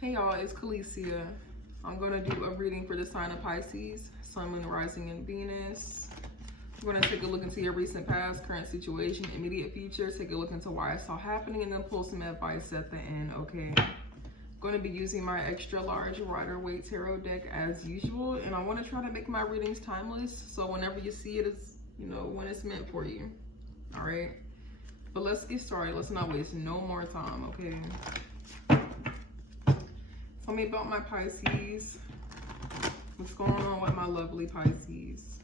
Hey y'all, it's Khalesia. I'm going to do a reading for the sign of Pisces, Sun, Moon, Rising, and Venus. We're going to take a look into your recent past, current situation, immediate future, take a look into why it's all happening, and then pull some advice at the end, okay? I'm going to be using my extra large Rider-Waite tarot deck as usual, and I want to try to make my readings timeless, so whenever you see it, it's, when it's meant for you, all right? But let's get started. Let's not waste no more time, okay? Tell me about my Pisces. What's going on with my lovely Pisces?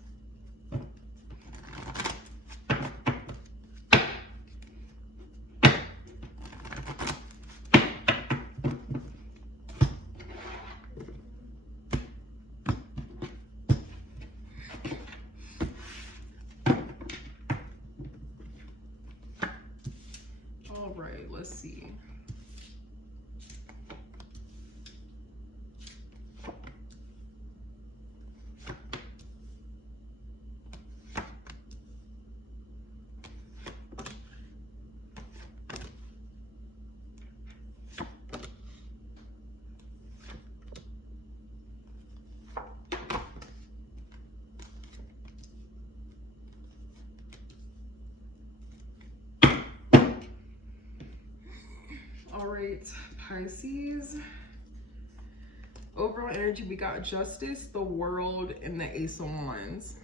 All right, let's see. All right, Pisces. Overall energy, we got Justice, the World, and the Ace of Wands.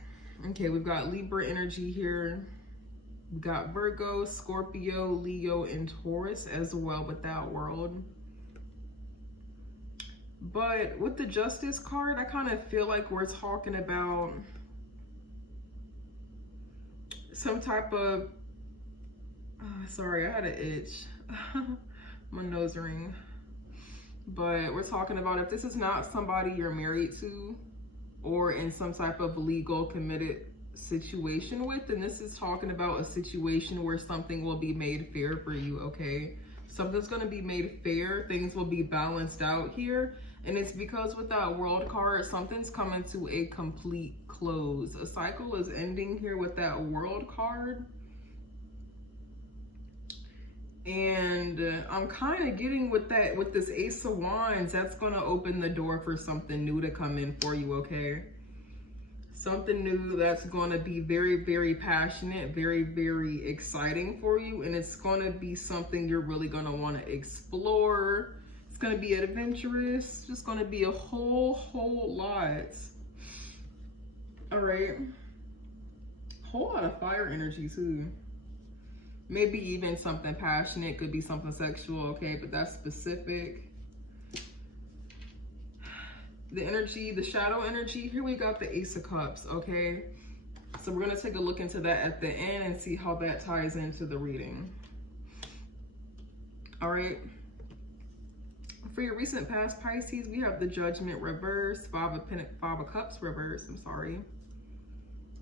Okay, we've got Libra energy here. We got Virgo, Scorpio, Leo, and Taurus as well with that World. But with the Justice card, I kind of feel like we're talking about some type of, sorry, I had an itch. My nose ring. But we're talking about if this is not somebody you're married to or in some type of legal committed situation with, then this is talking about a situation where something will be made fair for you, okay? Something's going to be made fair. Things will be balanced out here. And it's because with that World card, something's coming to a complete close. A cycle is ending here with that World card. And I'm kind of getting with that, with this Ace of Wands, that's going to open the door for something new to come in for you, okay? Something new that's going to be very, very passionate, very, very exciting for you. And it's going to be something you're really going to want to explore. It's going to be adventurous. Just going to be a whole lot. All right. Whole lot of fire energy too. Maybe even something passionate, could be something sexual, okay, but that's specific. The energy, the shadow energy, here we got the Ace of Cups, okay? So we're gonna take a look into that at the end and see how that ties into the reading. All right. For your recent past, Pisces, we have the Judgment reverse, Five of Cups reverse, I'm sorry.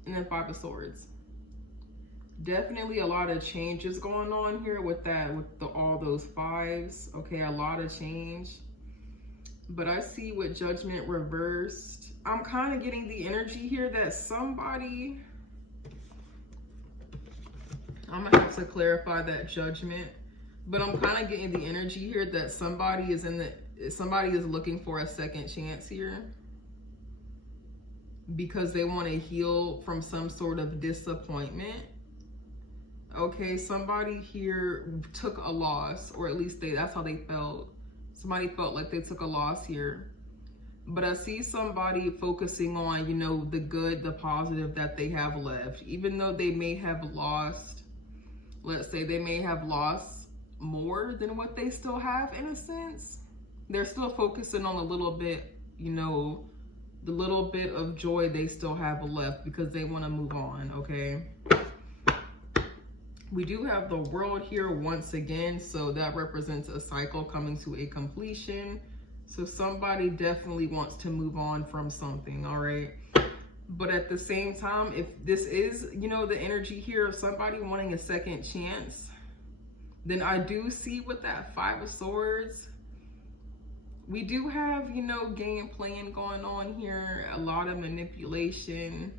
And then Five of Swords. Definitely a lot of changes going on here with that, with all those fives. Okay, a lot of change. But I see with Judgment reversed, I'm kind of getting the energy here that somebody, I'm gonna have to clarify that Judgment, but I'm kind of getting the energy here that somebody is looking for a second chance here because they want to heal from some sort of disappointment. Okay, somebody here took a loss, or at least that's how they felt. Somebody felt like they took a loss here. But I see somebody focusing on, the good, the positive that they have left. Even though they may have lost, let's say they may have lost more than what they still have in a sense. They're still focusing on a little bit, the little bit of joy they still have left because they want to move on, okay? We do have the World here once again, so that represents a cycle coming to a completion. So somebody definitely wants to move on from something, all right? But at the same time, if this is, the energy here of somebody wanting a second chance, then I do see with that Five of Swords, we do have, game plan going on here, a lot of manipulation.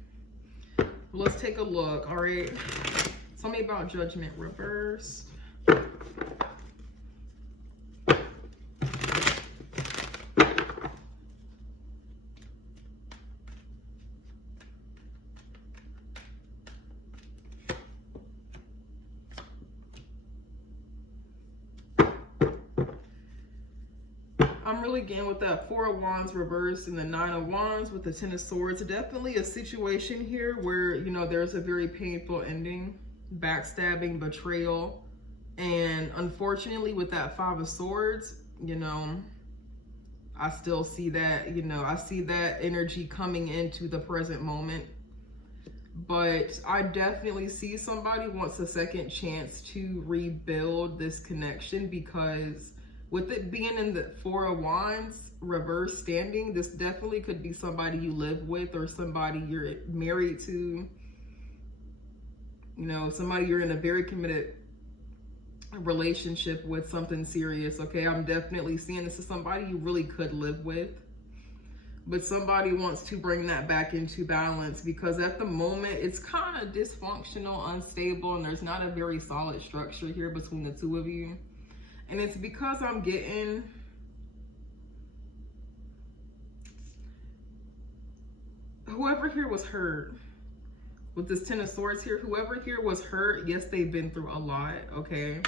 Let's take a look, all right? Tell me about Judgment reversed. I'm really getting with that 4 of Wands reversed and the 9 of Wands with the 10 of Swords. Definitely a situation here where, you know, there's a very painful ending, backstabbing, betrayal. And unfortunately with that 5 of Swords, you know, I still see that, you know, I see that energy coming into the present moment. But I definitely see somebody wants a second chance to rebuild this connection, because with it being in the 4 of Wands reverse standing, this definitely could be somebody you live with or somebody you're married to. You know, somebody you're in a very committed relationship with, something serious, okay? I'm definitely seeing this is somebody you really could live with. But somebody wants to bring that back into balance, because at the moment it's kind of dysfunctional, unstable, and there's not a very solid structure here between the two of you. And it's because I'm getting whoever here was hurt with this 10 of Swords here, whoever here was hurt, yes, they've been through a lot, okay?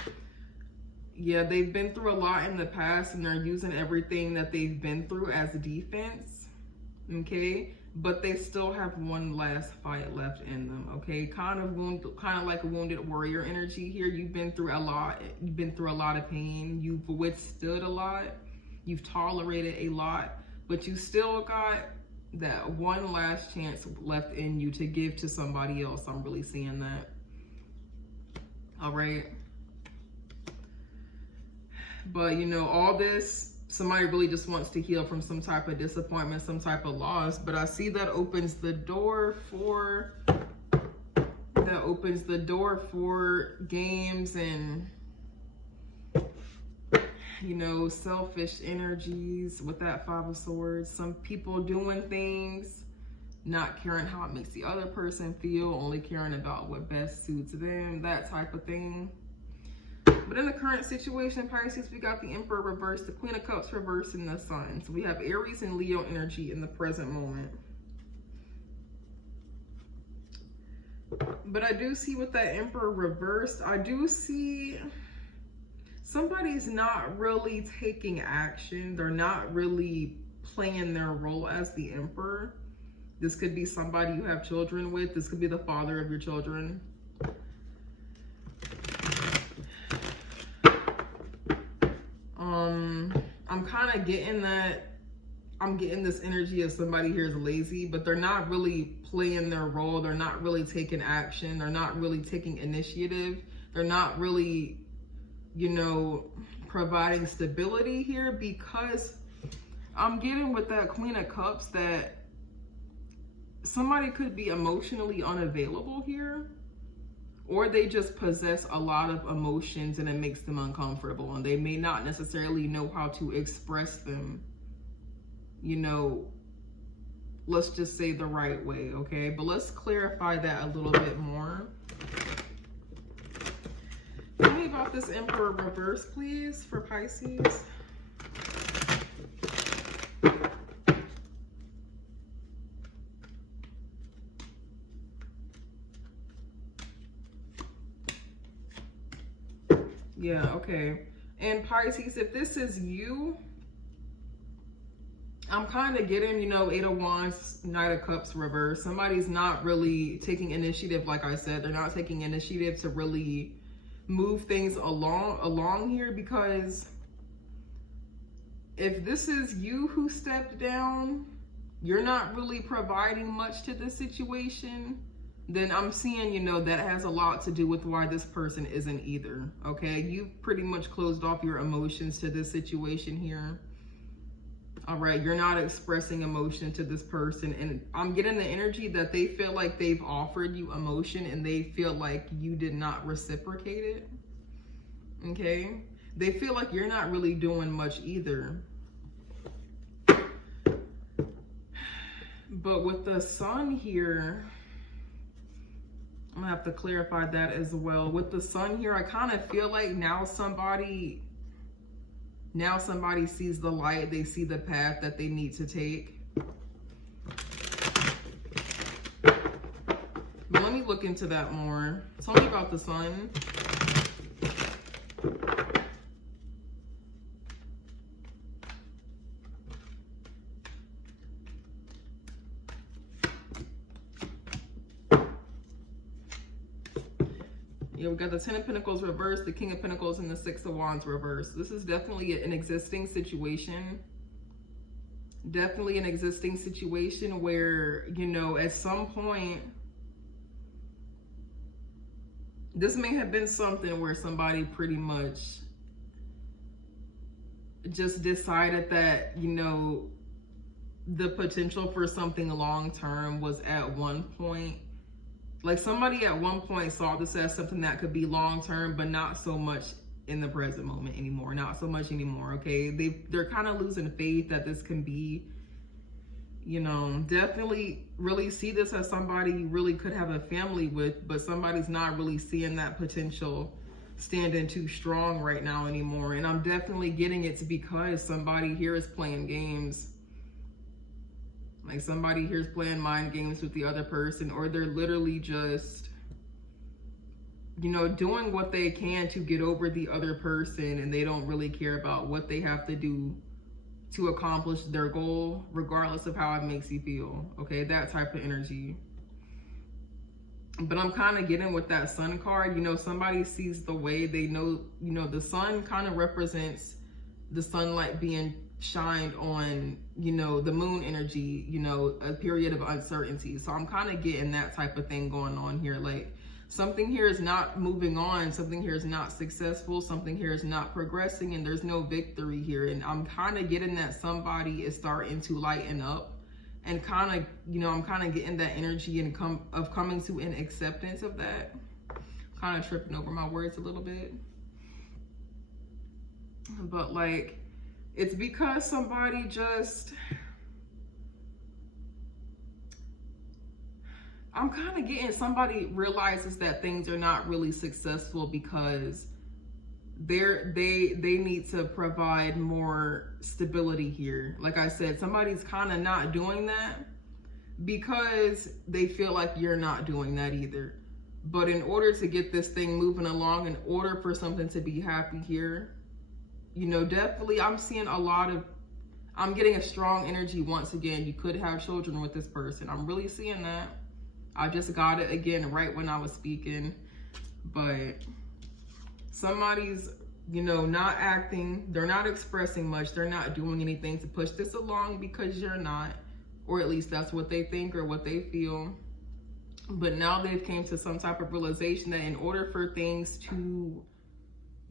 Yeah, they've been through a lot in the past, and they're using everything that they've been through as defense, okay? But they still have one last fight left in them, okay? Kind of like a wounded warrior energy here. You've been through a lot. You've been through a lot of pain. You've withstood a lot. You've tolerated a lot, but you still got that one last chance left in you to give to somebody else. I'm really seeing that. All right. But you know, all this, somebody really just wants to heal from some type of disappointment, some type of loss. But I see that opens the door for games and, you know, selfish energies with that 5 of Swords. Some people doing things, not caring how it makes the other person feel, only caring about what best suits them, that type of thing. But in the current situation, Pisces, we got the Emperor reversed, the Queen of Cups reversed, and the Sun. So we have Aries and Leo energy in the present moment. But I do see with that Emperor reversed, I do see somebody's not really taking action. They're not really playing their role as the Emperor. This could be somebody you have children with. This could be the father of your children. I'm kind of getting that, I'm getting this energy of somebody here is lazy, but they're not really playing their role. They're not really taking action. They're not really taking initiative. They're not really, you know, providing stability here, because I'm getting with that Queen of Cups that somebody could be emotionally unavailable here, or they just possess a lot of emotions and it makes them uncomfortable, and they may not necessarily know how to express them, you know, let's just say the right way, okay? But let's clarify that a little bit more. Tell me about this Emperor reverse, please, for Pisces. Yeah, okay. And Pisces, if this is you, I'm kind of getting, you know, 8 of Wands, Knight of Cups reverse. Somebody's not really taking initiative, like I said. They're not taking initiative to really move things along here, because if this is you who stepped down, you're not really providing much to this situation, then I'm seeing, you know, that has a lot to do with why this person isn't either, okay? You've pretty much closed off your emotions to this situation here. All right, you're not expressing emotion to this person, and I'm getting the energy that they feel like they've offered you emotion and they feel like you did not reciprocate it, okay? They feel like you're not really doing much either. But with the Sun here, I'm gonna have to clarify that as well. With the Sun here, I kind of feel like now somebody sees the light. They see the path that they need to take. But let me look into that more. Tell me about the Sun. Yeah, we got the 10 of Pentacles reversed, the King of Pentacles, and the 6 of Wands reversed. This is definitely an existing situation. Definitely an existing situation where, you know, at some point, this may have been something where somebody pretty much just decided that, you know, the potential for something long-term was at one point. Like somebody at one point saw this as something that could be long-term, but not so much in the present moment anymore. Not so much anymore, okay? They're kind of losing faith that this can be, you know, definitely really see this as somebody you really could have a family with, but somebody's not really seeing that potential standing too strong right now anymore. And I'm definitely getting it's because somebody here is playing games. Like somebody here is playing mind games with the other person, or they're literally just, you know, doing what they can to get over the other person, and they don't really care about what they have to do to accomplish their goal, regardless of how it makes you feel. Okay, that type of energy. But I'm kind of getting with that Sun card, you know, somebody sees the way, they know, you know, the sun kind of represents the sunlight being shined on, you know, the moon energy, you know, a period of uncertainty. So I'm kind of getting that type of thing going on here. Like something here is not moving on, something here is not successful, something here is not progressing, and there's no victory here. And I'm kind of getting that somebody is starting to lighten up, and kind of, you know, I'm kind of getting that energy and coming to an acceptance of that. Kind of tripping over my words a little bit. But like, it's because somebody just, I'm kind of getting somebody realizes that things are not really successful because they need to provide more stability here. Like I said, somebody's kind of not doing that because they feel like you're not doing that either. But in order to get this thing moving along, in order for something to be happy here, you know, definitely I'm seeing a lot of, I'm getting a strong energy once again. You could have children with this person. I'm really seeing that. I just got it again right when I was speaking. But somebody's, you know, not acting, they're not expressing much, they're not doing anything to push this along because you're not, or at least that's what they think or what they feel. But now they've came to some type of realization that in order for things to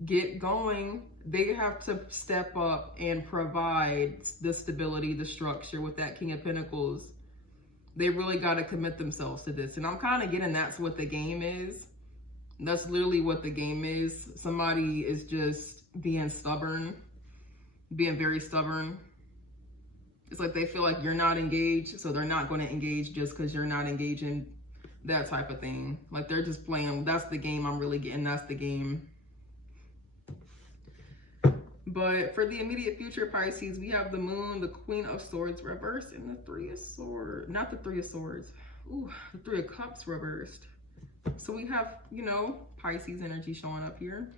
get going, they have to step up and provide the stability, the structure with that King of Pentacles. They really got to commit themselves to this. And I'm kind of getting that's what the game is. That's literally what the game is. Somebody is just being stubborn, being very stubborn. It's like they feel like you're not engaged, so they're not going to engage just because you're not engaging, that type of thing. Like they're just playing, that's the game I'm really getting, that's the game. But for the immediate future, Pisces, we have the Moon, the Queen of Swords reversed, and the Three of Swords, not the Three of Swords, ooh, the Three of Cups reversed. So we have, you know, Pisces energy showing up here.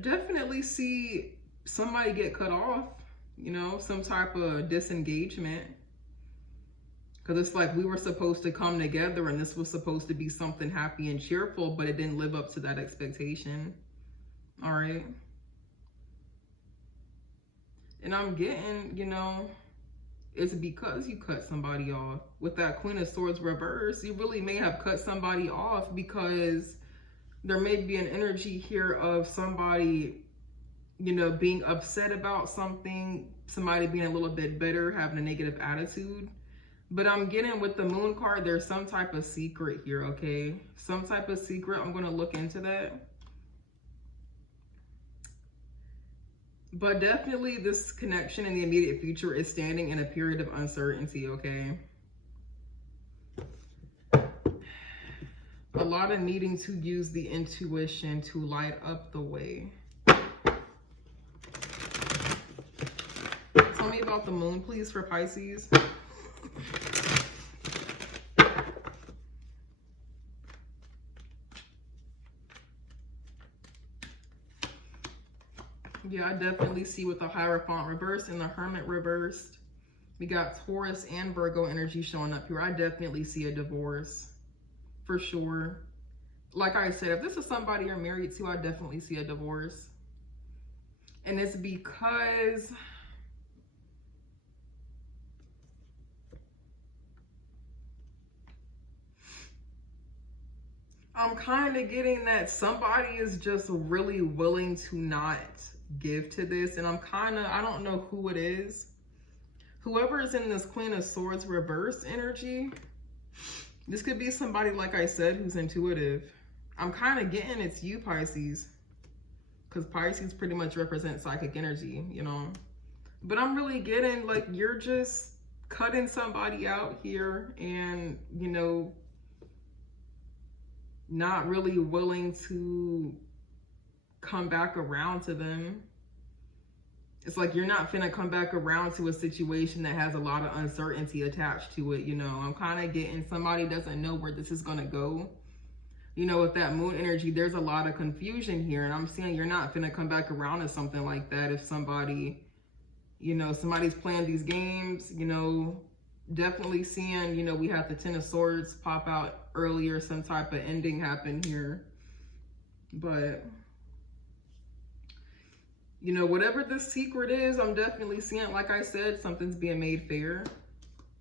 Definitely see somebody get cut off, you know, some type of disengagement. Because it's like we were supposed to come together and this was supposed to be something happy and cheerful, but it didn't live up to that expectation. All right. And I'm getting, you know, it's because you cut somebody off. With that Queen of Swords reverse, you really may have cut somebody off because there may be an energy here of somebody, you know, being upset about something, somebody being a little bit bitter, having a negative attitude. But I'm getting with the Moon card, there's some type of secret here, okay? Some type of secret. I'm going to look into that. But definitely this connection in the immediate future is standing in a period of uncertainty, okay? A lot of needing to use the intuition to light up the way. Tell me about the Moon, please, for Pisces. Yeah, I definitely see with the Hierophant reversed and the Hermit reversed. We got Taurus and Virgo energy showing up here. I definitely see a divorce. for sure. Like I said, if this is somebody you're married to, I definitely see a divorce. And it's because I'm kind of getting that somebody is just really willing to not give to this. And I don't know who it is. Whoever is in this Queen of Swords reverse energy, this could be somebody, like I said, who's intuitive. I'm kind of getting it's you, Pisces. Because Pisces pretty much represents psychic energy, you know. But I'm really getting like you're just cutting somebody out here and, you know, not really willing to come back around to them. It's like you're not finna come back around to a situation that has a lot of uncertainty attached to it, you know. I'm kind of getting somebody doesn't know where this is gonna go. You know, with that moon energy, there's a lot of confusion here. And I'm saying you're not finna come back around to something like that if somebody, you know, somebody's playing these games, you know. Definitely seeing, you know, we have the Ten of Swords pop out earlier, some type of ending happen here. But, you know, whatever the secret is, I'm definitely seeing, like I said, something's being made fair.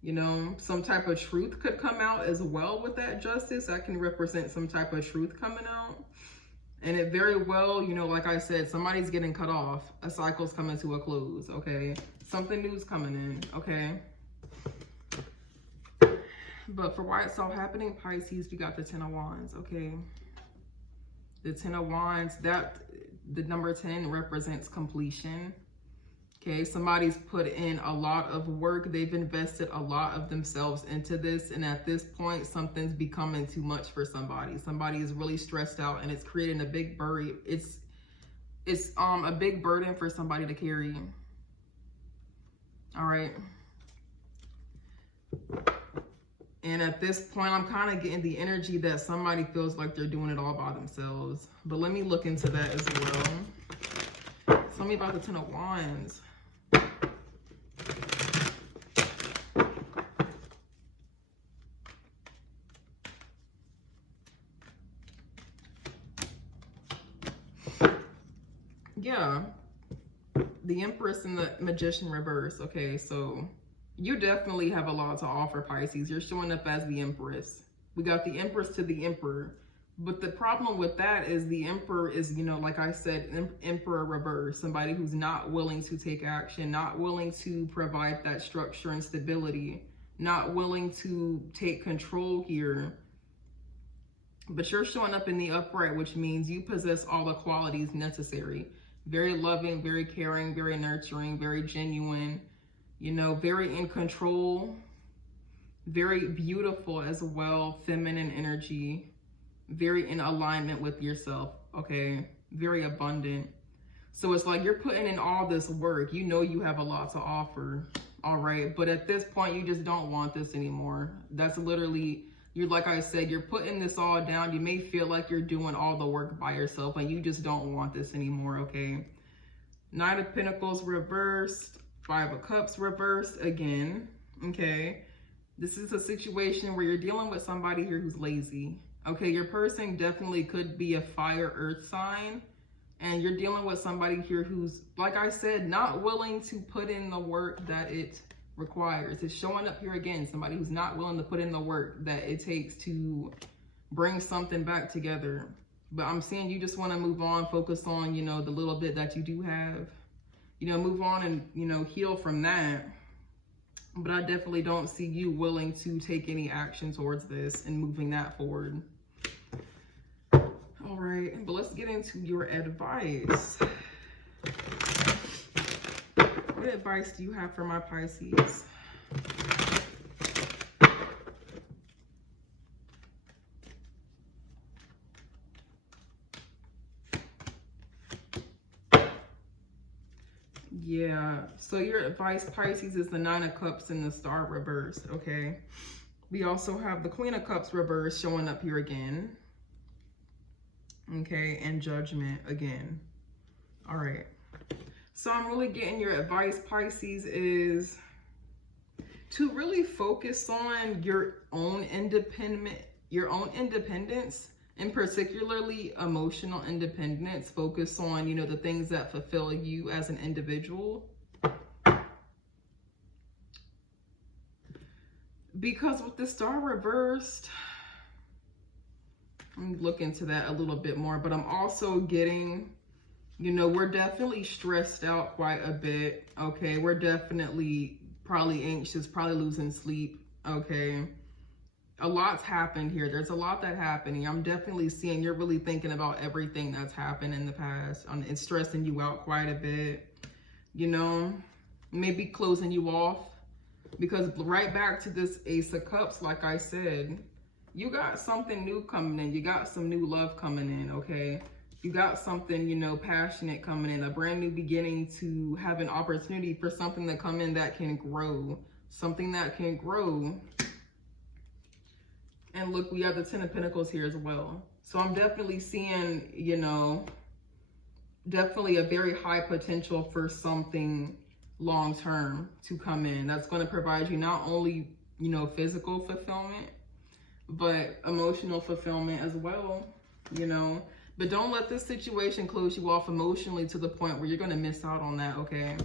You know, some type of truth could come out as well with that Justice. That can represent some type of truth coming out. And it very well, you know, like I said, somebody's getting cut off. A cycle's coming to a close, okay? Something new's coming in, okay? But for why it's all happening, Pisces, we got the Ten of Wands, okay? The Ten of Wands, the number 10 represents completion. Okay, somebody's put in a lot of work. They've invested a lot of themselves into this. And at this point, something's becoming too much for somebody. Somebody is really stressed out and it's creating a big burden. It's a big burden for somebody to carry. All right. And at this point, I'm kind of getting the energy that somebody feels like they're doing it all by themselves. But let me look into that as well. Tell me about the Ten of Wands. Yeah, the Empress and the Magician reverse. Okay, so you definitely have a lot to offer, Pisces. You're showing up as the Empress. We got the Empress to the Emperor. But the problem with that is the Emperor is, you know, like I said, Emperor reverse. Somebody who's not willing to take action, not willing to provide that structure and stability, not willing to take control here. But you're showing up in the upright, which means you possess all the qualities necessary. Very loving, very caring, very nurturing, very genuine, you know, very in control, very beautiful as well, feminine energy, very in alignment with yourself, okay? Very abundant. So it's like you're putting in all this work. You know you have a lot to offer, all right? But at this point, you just don't want this anymore. That's literally, like I said, you're putting this all down. You may feel like you're doing all the work by yourself and you just don't want this anymore, okay? Knight of Pentacles reversed, Five of Cups reversed again, okay? This is a situation where you're dealing with somebody here who's lazy, okay? Your person definitely could be a fire earth sign, and you're dealing with somebody here who's, like I said, not willing to put in the work that it requires. It's showing up here again, somebody who's not willing to put in the work that it takes to bring something back together. But I'm seeing you just want to move on, focus on, you know, the little bit that you do have, you know, move on and, you know, heal from that. But I definitely don't see you willing to take any action towards this and moving that forward. All right, but let's get into your advice. What advice do you have for my Pisces? Yeah, so your advice, Pisces, is the Nine of Cups and the Star reversed, okay? We also have the Queen of Cups reversed showing up here again. Okay, and Judgment again. All right. So I'm really getting your advice, Pisces, is to really focus on your own independence, and particularly emotional independence. Focus on, you know, the things that fulfill you as an individual. Because with the Star reversed, I'm looking into that a little bit more, but I'm also getting, you know, we're definitely stressed out quite a bit, okay? We're definitely probably anxious, probably losing sleep, okay? A lot's happened here. There's a lot that's happening. I'm definitely seeing you're really thinking about everything that's happened in the past. It's stressing you out quite a bit, you know? Maybe closing you off. Because right back to this Ace of Cups, like I said, you got something new coming in. You got some new love coming in, okay? You got something, you know, passionate coming in. A brand new beginning to have an opportunity for something to come in that can grow. Something that can grow. And look, we have the Ten of Pentacles here as well. So I'm definitely seeing, you know, definitely a very high potential for something long term to come in. That's going to provide you not only, you know, physical fulfillment, but emotional fulfillment as well, you know. But don't let this situation close you off emotionally to the point where you're going to miss out on that, okay?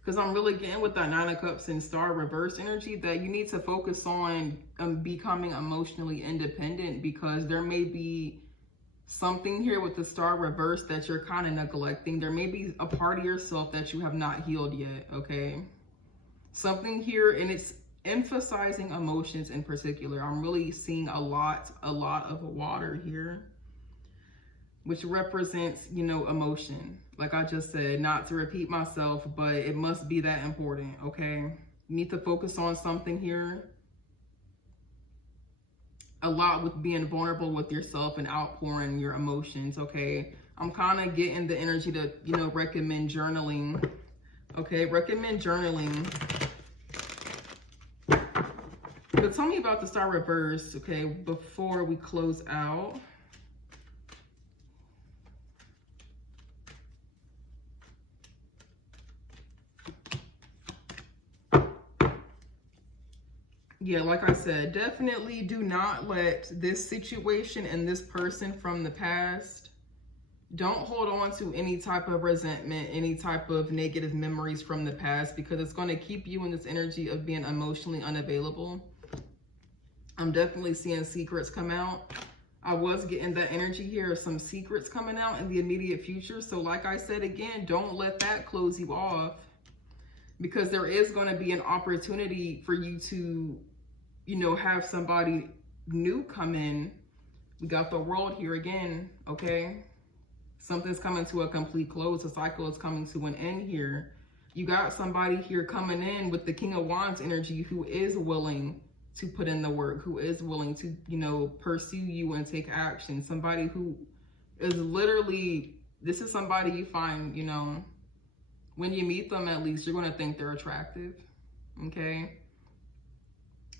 Because I'm really getting with that Nine of Cups and Star reverse energy that you need to focus on becoming emotionally independent, because there may be something here with the Star reverse that you're kind of neglecting. There may be a part of yourself that you have not healed yet, okay? Something here, and it's emphasizing emotions in particular. I'm really seeing a lot of water here, which represents, you know, emotion. Like I just said, not to repeat myself, but it must be that important, okay? You need to focus on something here. A lot with being vulnerable with yourself and outpouring your emotions, okay? I'm kind of getting the energy to, you know, recommend journaling, okay? Recommend journaling. But tell me about the Star reverse, okay, before we close out. Yeah, like I said, definitely do not let this situation and this person from the past, don't hold on to any type of resentment, any type of negative memories from the past, because it's going to keep you in this energy of being emotionally unavailable. I'm definitely seeing secrets come out. I was getting that energy here of some secrets coming out in the immediate future. So like I said, again, don't let that close you off, because there is going to be an opportunity for you to, you know, have somebody new come in. We got the World here again, okay? Something's coming to a complete close. The cycle is coming to an end here. You got somebody here coming in with the King of Wands energy who is willing to put in the work, who is willing to, you know, pursue you and take action. Somebody who is literally, this is somebody you find, you know, when you meet them, at least you're going to think they're attractive, okay?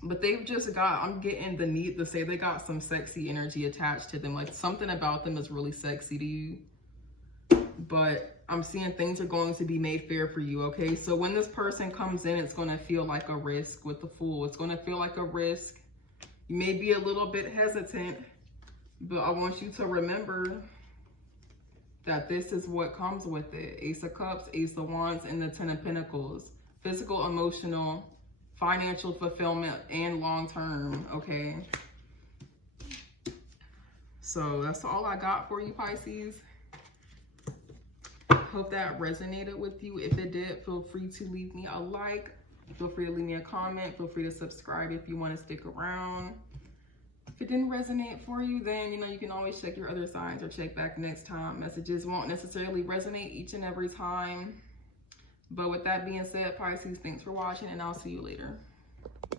But they've just got, I'm getting the need to say they got some sexy energy attached to them. Like something about them is really sexy to you. But I'm seeing things are going to be made fair for you, okay? So when this person comes in, it's going to feel like a risk with the Fool. It's going to feel like a risk. You may be a little bit hesitant, but I want you to remember that this is what comes with it. Ace of Cups, Ace of Wands, and the Ten of Pentacles. Physical, emotional, financial fulfillment, and long-term, okay? So that's all I got for you, Pisces. Hope that resonated with you. If it did, feel free to leave me a like. Feel free to leave me a comment. Feel free to subscribe if you want to stick around. If it didn't resonate for you, then, you know, you can always check your other signs or check back next time. Messages won't necessarily resonate each and every time. But with that being said, Pisces, thanks for watching, and I'll see you later.